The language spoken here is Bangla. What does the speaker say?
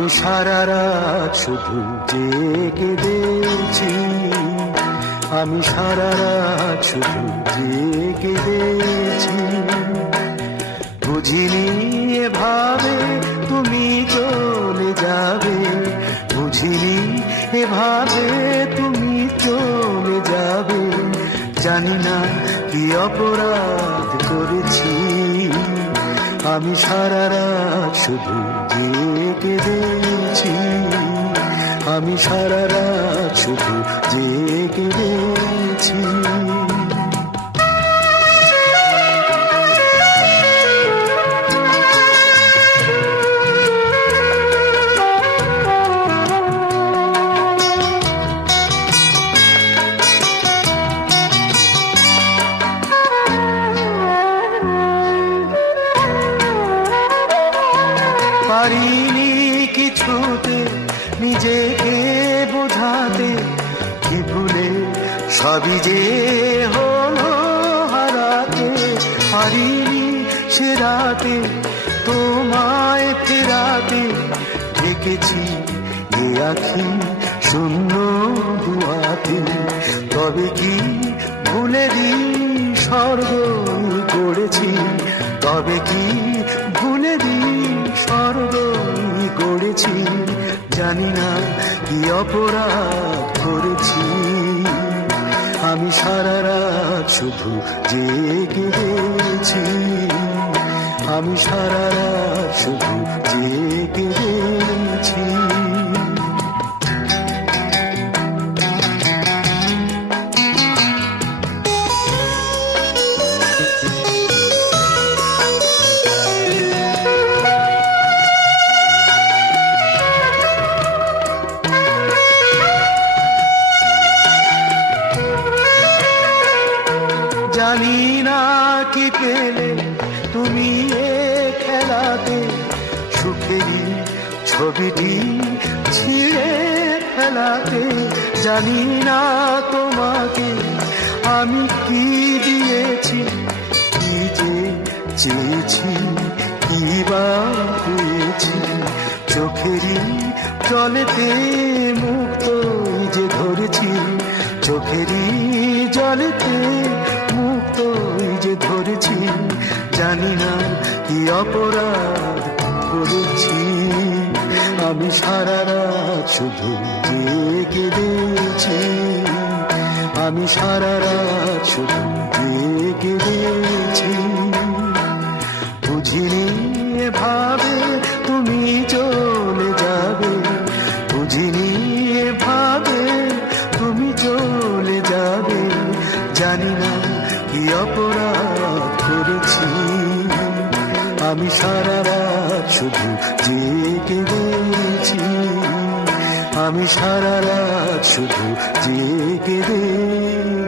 আমি সারা রাত শুধু জেগে দেখছি, আমি সারা রাত শুধু জেগে দেখছি। বুঝিনি এভাবে তুমি চলে যাবে, বুঝিনি এভাবে তুমি চলে যাবে। জানি না কি অপরাধ করেছি, আমি সারা রাত শুধু জেগে দেখছি, আমি সারা রাত শুধু জেগে দেখছি। পারিনি কিছুতে নিজেকে বোঝাতে, কি ভুলে সবই যে হলো হারাতে। পারিনি সে রাতে তোমায় ফেরাতে, ডেকেছি এ আখি শূন্য দুয়াতে। তবে কি ভুলেরই স্বর্গ গড়েছি, তবে কি ভুলেরই স্বর্গ গড়েছি। জানি না কি অপরাধ করেছি, আমি সারা রাত শুধু জেগে দেখছি, আমি সারা রাত শুধু জেগে দেখছি। জানি না কি পেলে তুমি এ খেলাতে, সুখেরই ছবিটি ছিঁড়ে ফেলাতে। জানি না তোমাকে আমি কি দিয়েছি, কি যে চেয়েছি, কি বা পেয়েছি। চোখেরই জলেতে মুক্ত যে ধরেছি, চোখেরই জলেতে মুক্ত যে ধরেছি। জানি না কি অপরাধ করেছি, আমি সারা রাত শুধু জেগে দেখছি, আমি সারা রাত শুধু জেগে দেখছি। বুঝিনি এভাবে তুমি চলে যাবে, বুঝিনি এভাবে তুমি চলে যাবে। জানি না কি অপরাধ করেছি, আমি সারা রাত শুধু জেগে দেখছি, আমি সারা রাত শুধু জেগে দেখছি।